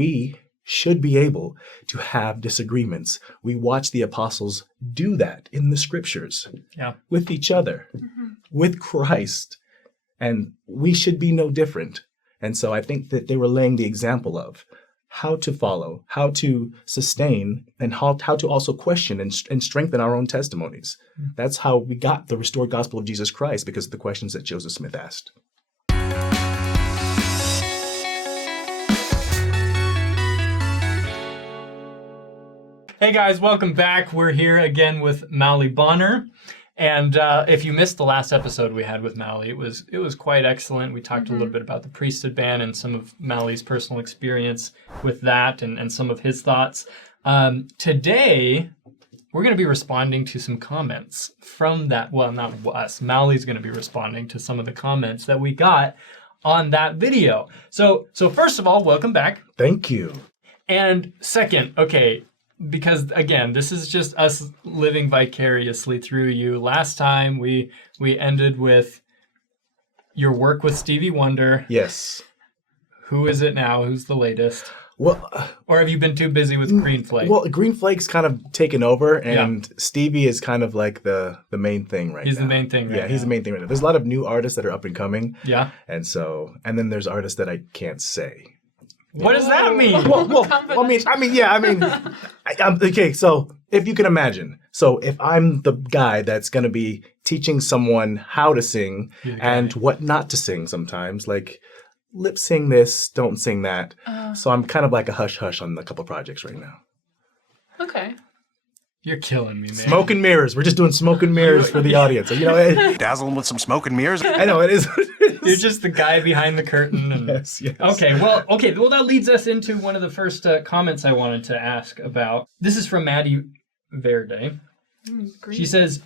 we should be able to have disagreements. We watch the apostles do that in the scriptures with each other, with Christ, and we should be no different. And so I think that they were laying the example of how to follow, how to sustain, and how to also question and strengthen our own testimonies. That's how we got the restored gospel of Jesus Christ, because of the questions that Joseph Smith asked. Hey guys, welcome back. We're here again with Mauli Bonner. And if you missed the last episode we had with Mauli, it was quite excellent. We talked a little bit about the Priesthood ban and some of Mauli's personal experience with that and some of his thoughts. Today, we're going to be responding to some comments from that. Well, not us. Mauli's going to be responding to some of the comments that we got on that video. So first of all, welcome back. Thank you. And second, okay, because again, this is just us living vicariously through you. Last time we ended with your work with Stevie Wonder. Yes. Who is it now? Who's the latest? Well, or have you been too busy with Green Flake? Well, Green Flake's kind of taken over, and Stevie is kind of like the main thing right now. He's the main thing right now. Yeah, he's the main thing right now. There's a lot of new artists that are up and coming. Yeah. And then there's artists that I can't say. What does that mean? Well, okay, so if you can imagine, so if I'm the guy that's going to be teaching someone how to sing and what not to sing sometimes, like lip sing this, don't sing that. So I'm kind of like a hush-hush on a couple projects right now. Okay. You're killing me, man. Smoke and mirrors. We're just doing smoke and mirrors for the audience. You know, dazzle them with some smoke and mirrors. I know, it is. You're just the guy behind the curtain. And... Yes. Okay, well, that leads us into one of the first comments I wanted to ask about. This is from Maddie Verde. She says,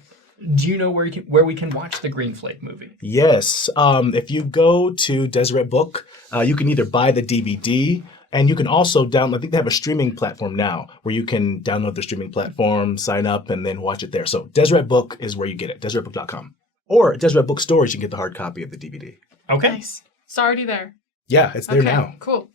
do you know where we can watch the Green Flake movie? Yes. If you go to Deseret Book, you can either buy the DVD, and you can also download. I think they have a streaming platform now where you can download the streaming platform, sign up, and then watch it there. So Deseret Book is where you get it, DeseretBook.com. Or at Deseret Book Stores, you can get the hard copy of the DVD. Okay. Nice. It's already there. Yeah, it's there now. Cool.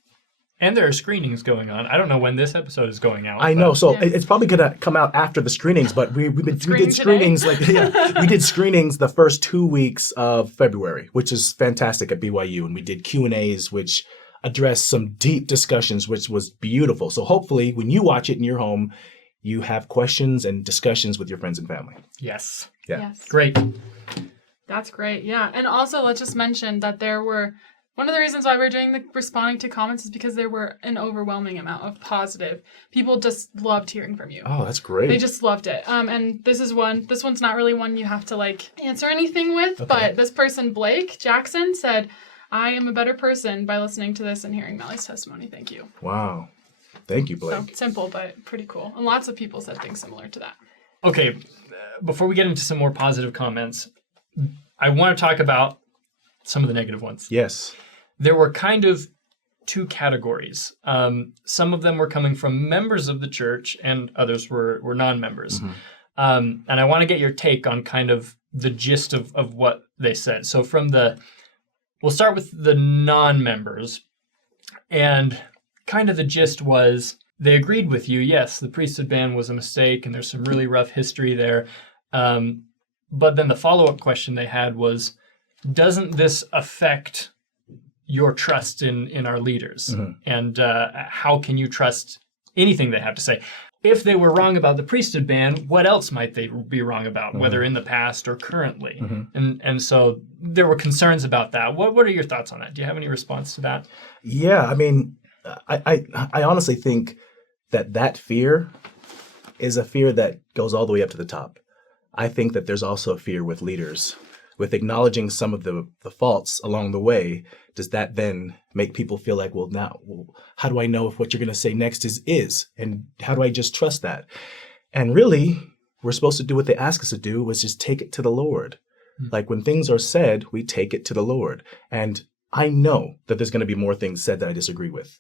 And there are screenings going on. I don't know when this episode is going out. I know, so it's probably gonna come out after the screenings. But we did screenings we did screenings the first 2 weeks of February, which is fantastic at BYU, and we did Q&As, which addressed some deep discussions, which was beautiful. So hopefully, when you watch it in your home, you have questions and discussions with your friends and family. Yes. Yeah. Yes. Great. That's great. Yeah, and also let's just mention that there were. One of the reasons why we're doing the responding to comments is because there were an overwhelming amount of positive. People just loved hearing from you. Oh, that's great. They just loved it. And this one's not really one you have to answer anything with, but this person, Blake Jackson, said, I am a better person by listening to this and hearing Mauli's testimony. Thank you. Wow. Thank you, Blake. So simple, but pretty cool. And lots of people said things similar to that. Okay, before we get into some more positive comments, I want to talk about some of the negative ones. Yes. There were kind of two categories. Some of them were coming from members of the church and others were non-members. And I want to get your take on kind of the gist of what they said. So we'll start with the non-members. And kind of the gist was they agreed with you. Yes, the priesthood ban was a mistake and there's some really rough history there. But then the follow-up question they had was, doesn't this affect your trust in our leaders? And how can you trust anything they have to say? If they were wrong about the priesthood ban, what else might they be wrong about, whether in the past or currently? And so there were concerns about that. What are your thoughts on that? Do you have any response to that? Yeah, I mean, I honestly think that fear is a fear that goes all the way up to the top. I think that there's also a fear with leaders. With acknowledging some of the faults along the way, does that then make people feel like, well, how do I know if what you're going to say next is? And how do I just trust that? And really, we're supposed to do what they ask us to do, was just take it to the Lord. Like when things are said, we take it to the Lord. And I know that there's going to be more things said that I disagree with.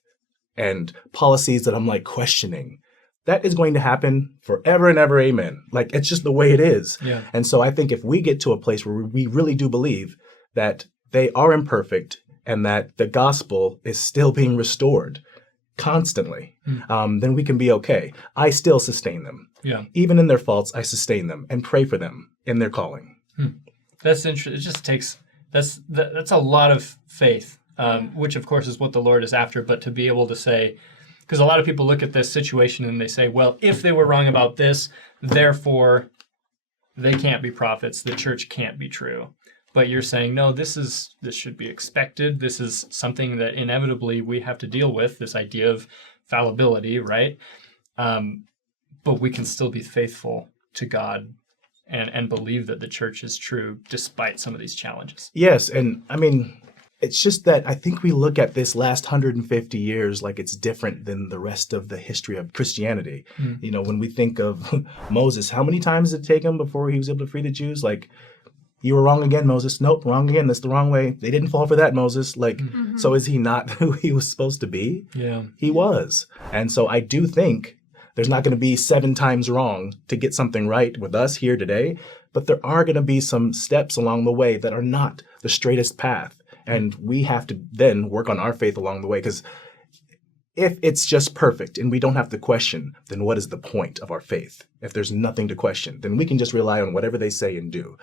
And policies that I'm questioning. That is going to happen forever and ever, amen. It's just the way it is. Yeah. And so I think if we get to a place where we really do believe that they are imperfect and that the gospel is still being restored, constantly, then we can be okay. I still sustain them. Yeah. Even in their faults, I sustain them and pray for them in their calling. That's interesting. It just takes, that's a lot of faith, which of course is what the Lord is after, but to be able to say, because a lot of people look at this situation and they say, well, if they were wrong about this, therefore they can't be prophets, the church can't be true. But you're saying, no, this should be expected. This is something that inevitably we have to deal with, this idea of fallibility, right? But we can still be faithful to God and believe that the church is true despite some of these challenges. Yes, and I mean, it's just that I think we look at this last 150 years like it's different than the rest of the history of Christianity. You know, when we think of Moses, how many times did it take him before he was able to free the Jews? Like, you were wrong again, Moses. Nope, wrong again. That's the wrong way. They didn't fall for that, Moses. Like, so is he not who he was supposed to be? Yeah. He was. And so I do think there's not going to be 7 times wrong to get something right with us here today, but there are going to be some steps along the way that are not the straightest path. And we have to then work on our faith along the way, because if it's just perfect and we don't have to question, then what is the point of our faith? If there's nothing to question, then we can just rely on whatever they say and do.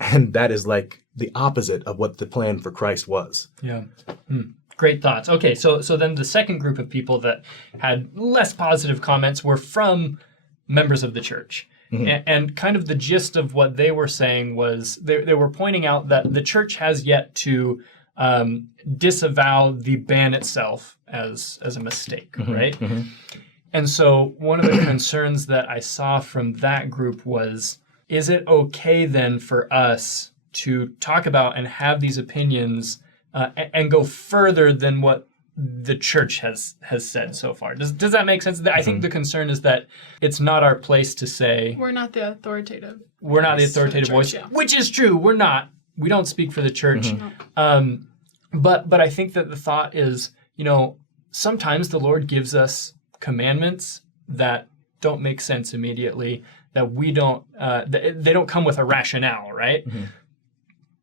And that is like the opposite of what the plan for Christ was. Yeah. Great thoughts. Okay, so then the second group of people that had less positive comments were from members of the church. And kind of the gist of what they were saying was they were pointing out that the church has yet to disavow the ban itself as a mistake, right? And so one of the concerns that I saw from that group was, is it okay then for us to talk about and have these opinions and go further than what the church has said so far? Does that make sense? I think the concern is that it's not our place to say We're not the authoritative voice, yeah. which is true. We're not. We don't speak for the church. But I think that the thought is, you know, sometimes the Lord gives us commandments that don't make sense immediately, that we don't, they don't come with a rationale, right?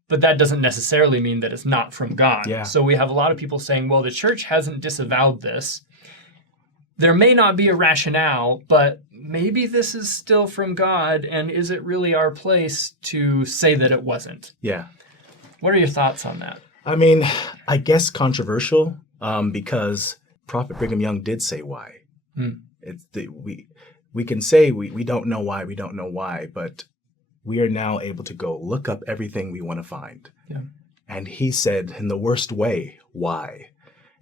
But that doesn't necessarily mean that it's not from God. Yeah. So we have a lot of people saying, well, the church hasn't disavowed this. There may not be a rationale, but maybe this is still from God, and is it really our place to say that it wasn't? Yeah. What are your thoughts on that? I mean, I guess controversial, because Prophet Brigham Young did say why. It's we can say we don't know why, but we are now able to go look up everything we want to find. Yeah. And he said in the worst way, why?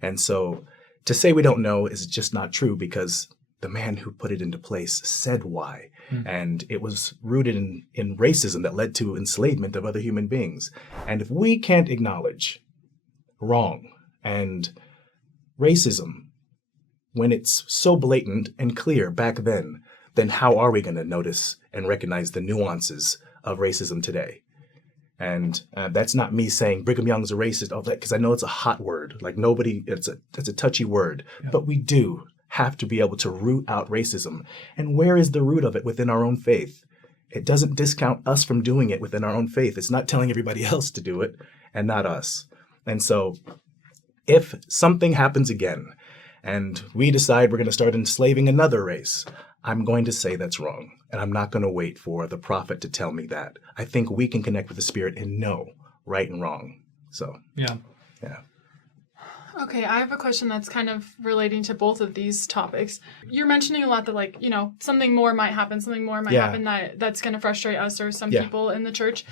And so to say we don't know is just not true, because the man who put it into place said why. And it was rooted in racism that led to enslavement of other human beings. And if we can't acknowledge wrong and racism when it's so blatant and clear back then how are we going to notice and recognize the nuances of racism today? And that's not me saying Brigham Young's a racist, all that, because I know it's a hot word. Like it's a touchy word. Yeah. But we do have to be able to root out racism. And where is the root of it? Within our own faith. It doesn't discount us from doing it within our own faith. It's not telling everybody else to do it and not us. And so if something happens again and we decide we're going to start enslaving another race, I'm going to say that's wrong, and I'm not going to wait for the prophet to tell me that. I think we can connect with the Spirit and know right and wrong. So, yeah. Okay, I have a question that's kind of relating to both of these topics. You're mentioning a lot that, like, you know, something more might happen happen that's going to frustrate us or some people in the church.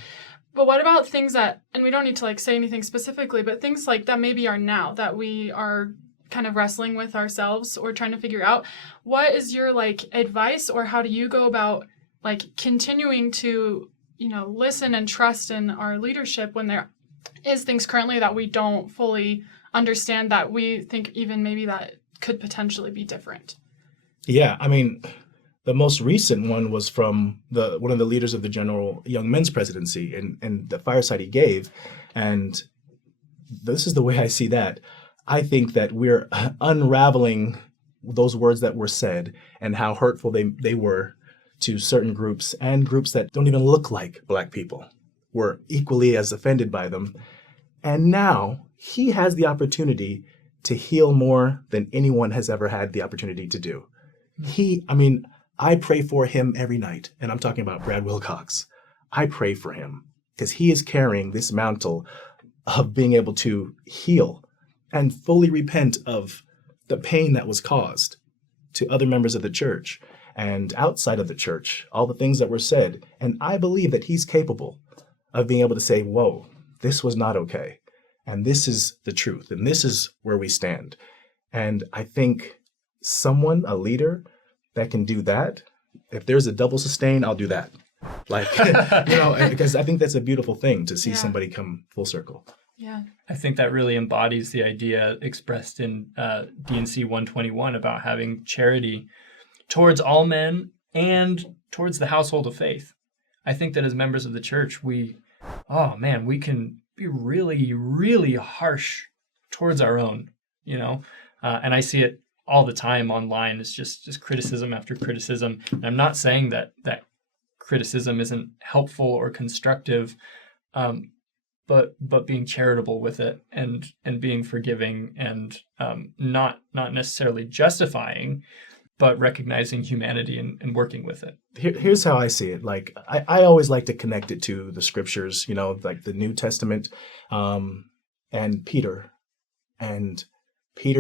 But what about things that, and we don't need to, like, say anything specifically, but things like that maybe are now that we are kind of wrestling with ourselves or trying to figure out? What is your, like, advice, or how do you go about, like, continuing to, you know, listen and trust in our leadership when there is things currently that we don't fully understand, that we think even maybe that could potentially be different? Yeah, I mean, the most recent one was from one of the leaders of the General Young Men's Presidency and the fireside he gave. And this is the way I see that. I think that we're unraveling those words that were said and how hurtful they were to certain groups, and groups that don't even look like Black people were equally as offended by them. And now he has the opportunity to heal more than anyone has ever had the opportunity to do. I pray for him every night, and I'm talking about Brad Wilcox. I pray for him because he is carrying this mantle of being able to heal and fully repent of the pain that was caused to other members of the church and outside of the church, all the things that were said. And I believe that he's capable of being able to say, whoa, this was not okay. And this is the truth. And this is where we stand. And I think a leader that can do that, if there's a double sustain, I'll do that. Because I think that's a beautiful thing to see somebody come full circle. Yeah. I think that really embodies the idea expressed in D&C 121 about having charity towards all men and towards the household of faith. I think that as members of the church, we can be really, really harsh towards our own, and I see it all the time online. It's just criticism after criticism. And I'm not saying that criticism isn't helpful or constructive, but being charitable with it and being forgiving and not necessarily justifying, but recognizing humanity and working with it. Here's how I see it. I always like to connect it to the scriptures, like the New Testament, and Peter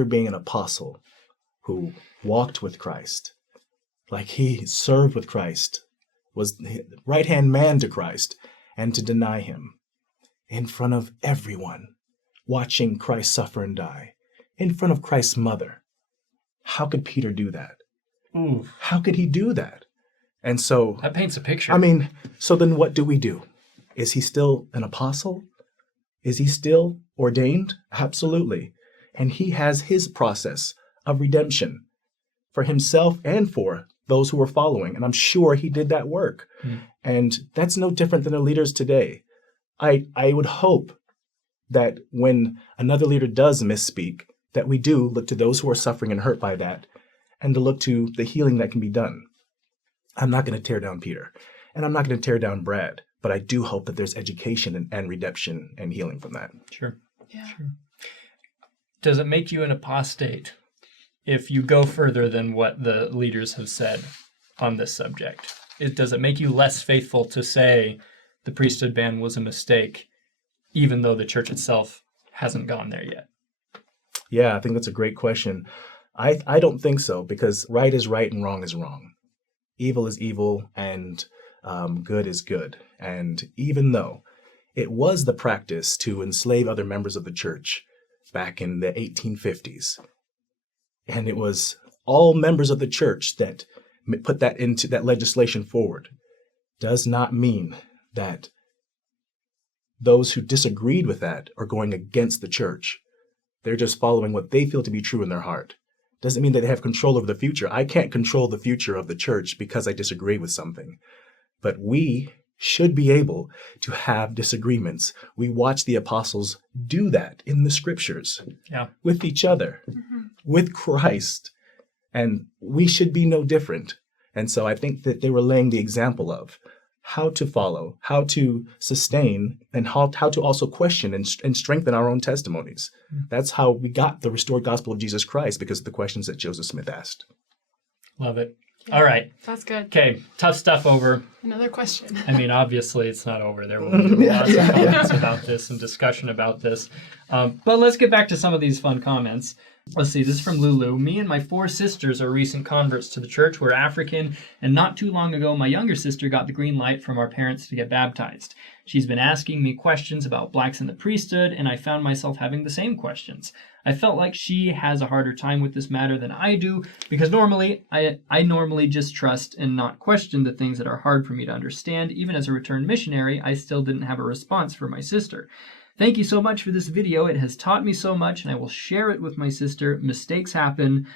being an apostle who walked with Christ. He served with Christ, was the right-hand man to Christ, and to deny him in front of everyone, watching Christ suffer and die, in front of Christ's mother. How could Peter do that? Ooh. How could he do that? And so... that paints a picture. So then what do we do? Is he still an apostle? Is he still ordained? Absolutely. And he has his process of redemption for himself and for those who are following. And I'm sure he did that work. And that's no different than the leaders today. I would hope that when another leader does misspeak, that we do look to those who are suffering and hurt by that, and to look to the healing that can be done. I'm not going to tear down Peter, and I'm not going to tear down Brad, but I do hope that there's education and redemption and healing from that. Sure. Yeah. Sure. Does it make you an apostate if you go further than what the leaders have said on this subject? Does it make you less faithful to say the priesthood ban was a mistake, even though the church itself hasn't gone there yet? Yeah, I think that's a great question. I don't think so, because right is right and wrong is wrong. Evil is evil and good is good. And even though it was the practice to enslave other members of the church back in the 1850s, and it was all members of the church that put that into that legislation forward, does not mean that those who disagreed with that are going against the church. They're just following what they feel to be true in their heart. Doesn't mean that they have control over the future. I can't control the future of the church because I disagree with something. But we should be able to have disagreements. We watch the apostles do that in the scriptures, with each other, with Christ. And we should be no different. And so I think that they were laying the example of how to follow, how to sustain, and how to also question and strengthen our own testimonies. That's how we got the restored gospel of Jesus Christ, because of the questions that Joseph Smith asked. Love it. Yeah, all right. That's good. Okay, tough stuff over. Another question. Obviously it's not over. There will be lots of comments about this and discussion about this. But let's get back to some of these fun comments. Let's see, this is from Lulu. Me and my 4 sisters are recent converts to the church. We're African, and not too long ago, my younger sister got the green light from our parents to get baptized. She's been asking me questions about blacks in the priesthood, and I found myself having the same questions. I felt like she has a harder time with this matter than I do, because normally, I normally just trust and not question the things that are hard for me to understand. Even as a returned missionary, I still didn't have a response for my sister. Thank you so much for this video. It has taught me so much, and I will share it with my sister. Mistakes happen.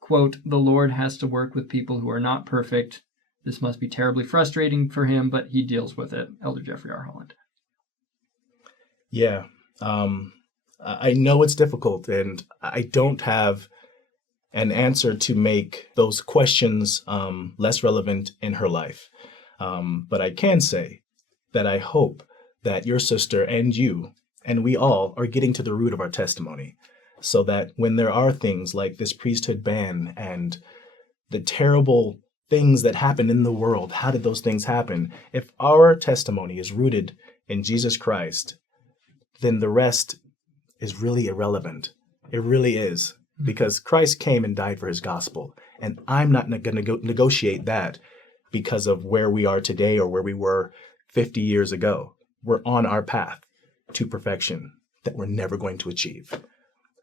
Quote, the Lord has to work with people who are not perfect. This must be terribly frustrating for him, but he deals with it. Elder Jeffrey R. Holland. Yeah. I know it's difficult, and I don't have an answer to make those questions less relevant in her life. But I can say that I hope that your sister and you and we all are getting to the root of our testimony. so that when there are things like this priesthood ban and the terrible things that happen in the world, how did those things happen? If our testimony is rooted in Jesus Christ, then the rest is really irrelevant. It really is, because Christ came and died for his gospel. And I'm not going to negotiate that because of where we are today or where we were 50 years ago. We're on our path to perfection that we're never going to achieve.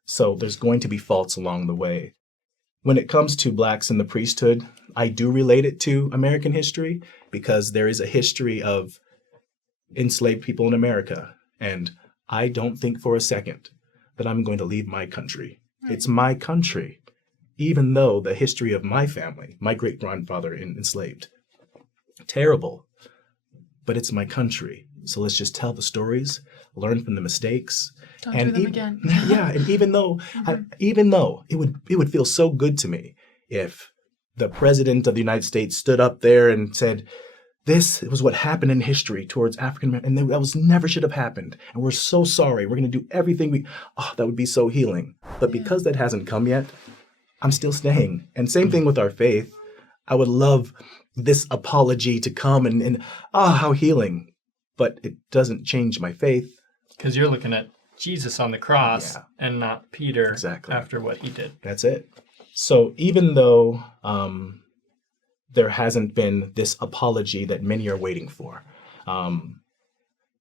So there's going to be faults along the way. When it comes to blacks in the priesthood, I do relate it to American history because there is a history of enslaved people in America. And I don't think for a second that I'm going to leave my country. Right. It's my country, even though the history of my family, my great-grandfather enslaved. Terrible, but it's my country. So let's just tell the stories, learn from the mistakes. Don't do them again. Yeah, and even though it would feel so good to me if the president of the United States stood up there and said, this was what happened in history towards African Americans, and that was never should have happened. And we're so sorry. We're going to do everything that would be so healing. But because that hasn't come yet, I'm still staying. And same thing with our faith. I would love this apology to come and how healing. But it doesn't change my faith. Because you're looking at Jesus on the cross and not Peter after what he did. That's it. So even though there hasn't been this apology that many are waiting for,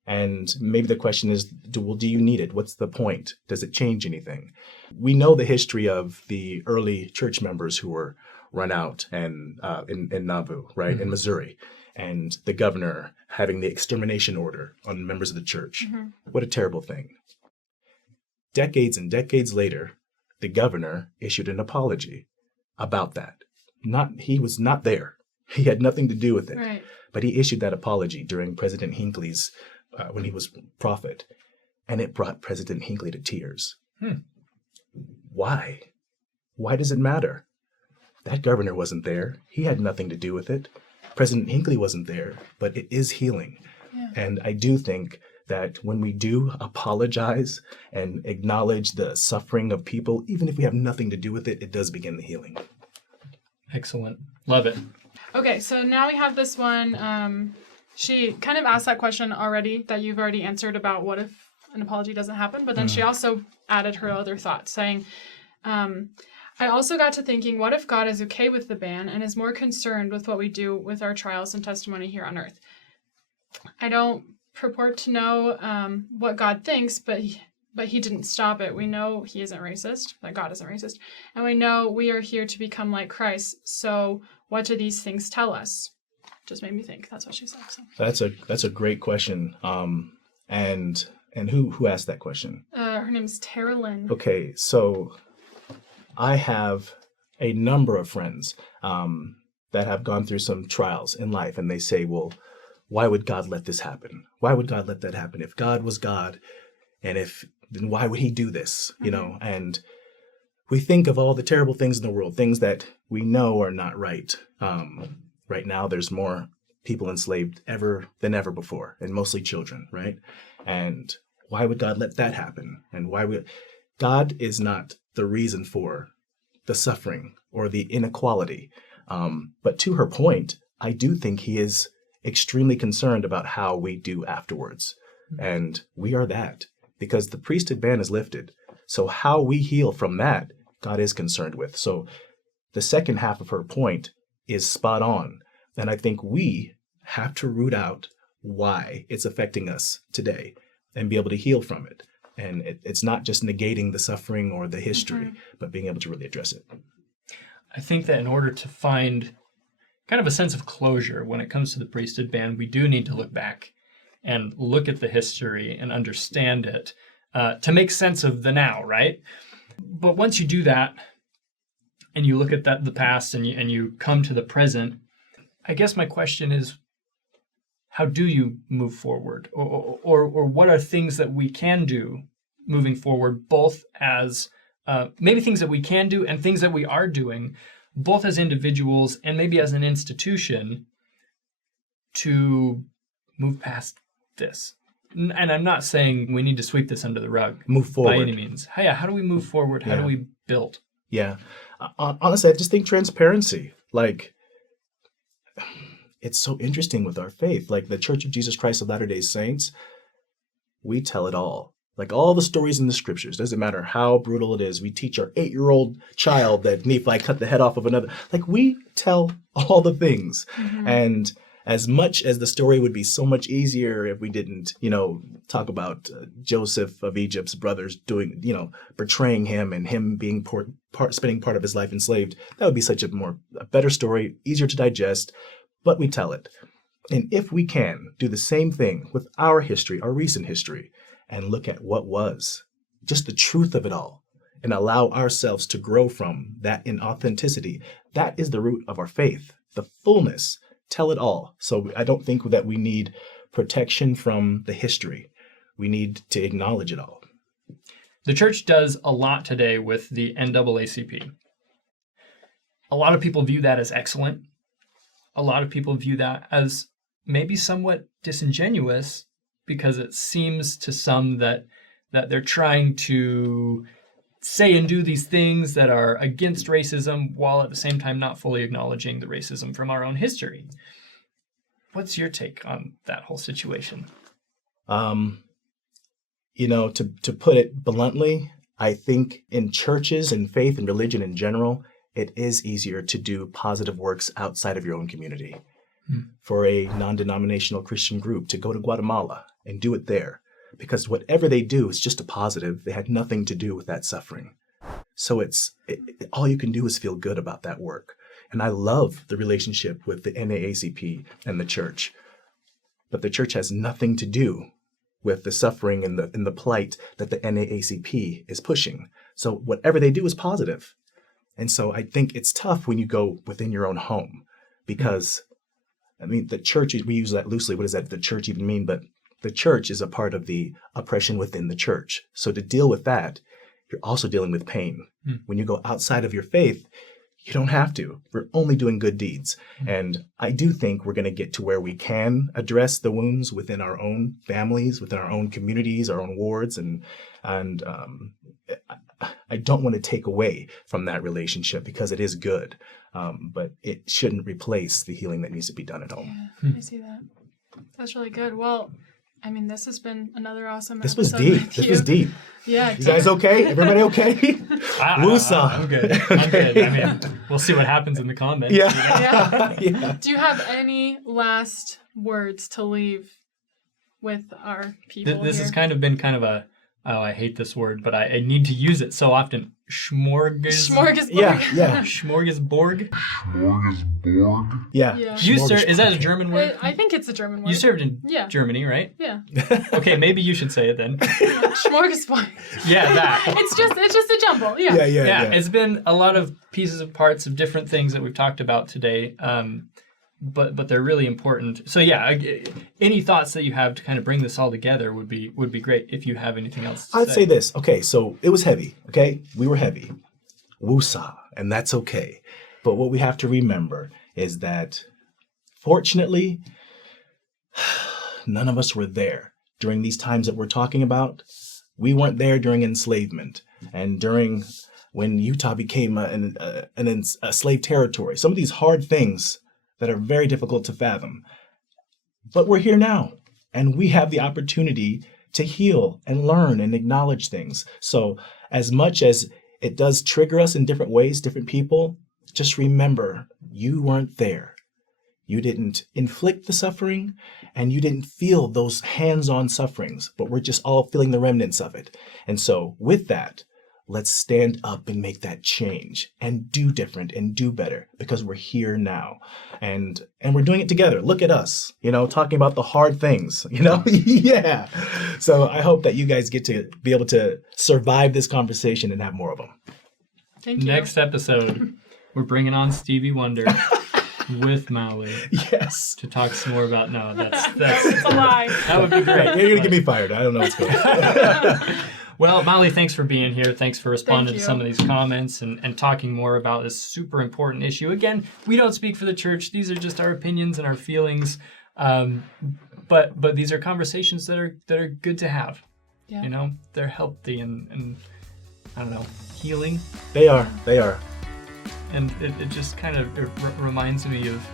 and maybe the question is, do you need it? What's the point? Does it change anything? We know the history of the early church members who were run out and in Nauvoo, right, in Missouri, and the governor having the extermination order on members of the church. What a terrible thing. Decades and decades later, the governor issued an apology about that. He was not there. He had nothing to do with it. Right. But he issued that apology during President Hinckley's, when he was prophet. And it brought President Hinckley to tears. Why? Why does it matter? That governor wasn't there. He had nothing to do with it. President Hinckley wasn't there, but it is healing. Yeah. And I do think that when we do apologize and acknowledge the suffering of people, even if we have nothing to do with it, it does begin the healing. Excellent. Love it. Okay, so now we have this one. She kind of asked that question already that you've already answered about what if an apology doesn't happen, but then she also added her other thoughts saying, I also got to thinking, what if God is okay with the ban and is more concerned with what we do with our trials and testimony here on earth? I don't purport to know what God thinks, but he didn't stop it. We know he isn't racist, that God isn't racist, and we know we are here to become like Christ. So what do these things tell us? Just made me think. That's what she said. So. That's a great question. And who asked that question? Her name's Tara Lynn. Okay, so I have a number of friends that have gone through some trials in life, and they say, well, why would God let this happen? Why would God let that happen? If God was God, then why would he do this? You know, and we think of all the terrible things in the world, things that we know are not right. Right now, there's more people enslaved than ever before, and mostly children, right? And why would God let that happen? And God is not the reason for the suffering or the inequality. But to her point, I do think he is extremely concerned about how we do afterwards. And we are that, because the priesthood ban is lifted. So how we heal from that, God is concerned with. So the second half of her point is spot on. And I think we have to root out why it's affecting us today and be able to heal from it. And it's not just negating the suffering or the history, but being able to really address it. I think that in order to find kind of a sense of closure when it comes to the priesthood ban, we do need to look back and look at the history and understand it to make sense of the now, right? But once you do that and you look at the past and you come to the present, I guess my question is, how do you move forward? Or what are things that we can do moving forward, both as maybe things that we can do and things that we are doing, both as individuals and maybe as an institution, to move past this? and I'm not saying we need to sweep this under the rug. Move forward. By any means. Hey, how do we move forward? How do we build? Yeah. Honestly, I just think transparency. Like, it's so interesting with our faith. Like the Church of Jesus Christ of Latter-day Saints, we tell it all. Like all the stories in the scriptures, doesn't matter how brutal it is. We teach our 8-year-old child that Nephi cut the head off of another. Like we tell all the things. Mm-hmm. And as much as the story would be so much easier if we didn't, talk about Joseph of Egypt's brothers doing, betraying him and him being spending part of his life enslaved, that would be such a better story, easier to digest, but we tell it. And if we can do the same thing with our history, our recent history, and look at what was, just the truth of it all, and allow ourselves to grow from that in authenticity, that is the root of our faith, the fullness. Tell it all. So I don't think that we need protection from the history. We need to acknowledge it all. The church does a lot today with the NAACP. A lot of people view that as excellent. A lot of people view that as maybe somewhat disingenuous because it seems to some that they're trying to say and do these things that are against racism while at the same time not fully acknowledging the racism from our own history. What's your take on that whole situation? To put it bluntly, I think in churches and faith and religion in general, it is easier to do positive works outside of your own community. For a non-denominational Christian group to go to Guatemala and do it there, because whatever they do is just a positive. They had nothing to do with that suffering. So all you can do is feel good about that work. And I love the relationship with the NAACP and the church. But the church has nothing to do with the suffering and the plight that the NAACP is pushing. So whatever they do is positive. And so I think it's tough when you go within your own home because, the church, we use that loosely. What does that, the church even mean? But the church is a part of the oppression within the church. So to deal with that, you're also dealing with pain. When you go outside of your faith, you don't have to. We're only doing good deeds. And I do think we're going to get to where we can address the wounds within our own families, within our own communities, our own wards. And I don't want to take away from that relationship because it is good. But it shouldn't replace the healing that needs to be done at home. Yeah, I see that. That's really good. Well, this has been another awesome This episode. This was deep. Yeah. You guys okay? Everybody okay? Wusa. I'm good. I'm good. We'll see what happens in the comments. Yeah. Yeah. Do you have any last words to leave with our people This here? has kind of been a, I hate this word, but I need to use it so often. Smorgasbord. Yeah. Smorgasbord. Yeah. You served, is that a German word? I think it's a German word. You served in Germany, right? Yeah. Okay, maybe you should say it then. Smorgasbord. Yeah, that. It's just a jumble. Yeah. It's been a lot of pieces of parts of different things that we've talked about today. But they're really important. So any thoughts that you have to kind of bring this all together would be great if you have anything else to I'd say. say this. Okay, so it was heavy. Okay, we were heavy. Woosah, and that's okay. But what we have to remember is that, fortunately, none of us were there during these times that we're talking about. We weren't there during enslavement and during when Utah became a slave territory. Some of these hard things that are very difficult to fathom. But we're here now, and we have the opportunity to heal and learn and acknowledge things. So as much as it does trigger us in different ways, different people, just remember, you weren't there. You didn't inflict the suffering, and you didn't feel those hands-on sufferings, but we're just all feeling the remnants of it. And so with that, let's stand up and make that change and do different and do better because we're here now. And we're doing it together. Look at us, talking about the hard things, Yeah. So I hope that you guys get to be able to survive this conversation and have more of them. Thank you. Next episode, we're bringing on Stevie Wonder with Mauli. Yes. To talk some more about, that's It's a lie. That would be great. You're going to get me fired. I don't know what's going on. Well, Mauli, thanks for being here. Thanks for responding Thank to some of these comments and talking more about this super important issue. Again, we don't speak for the church. These are just our opinions and our feelings. but these are conversations that are good to have. Yeah. You know, they're healthy and I don't know, healing. They are. And it just kind of reminds me of,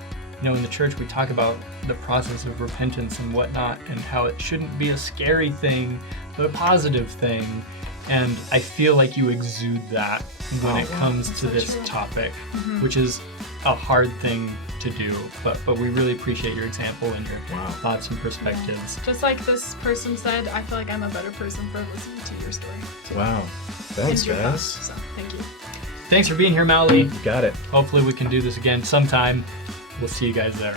you know, in the church we talk about the process of repentance and whatnot, and how it shouldn't be a scary thing, but a positive thing. And I feel like you exude that when it comes to this topic, which is a hard thing to do. But we really appreciate your example and your thoughts and perspectives. Just like this person said, I feel like I'm a better person for listening to your story. Too. Wow. Thanks, And your guys. thoughts, so thank you. Thanks for being here, Mauli. You got it. Hopefully we can do this again sometime. We'll see you guys there.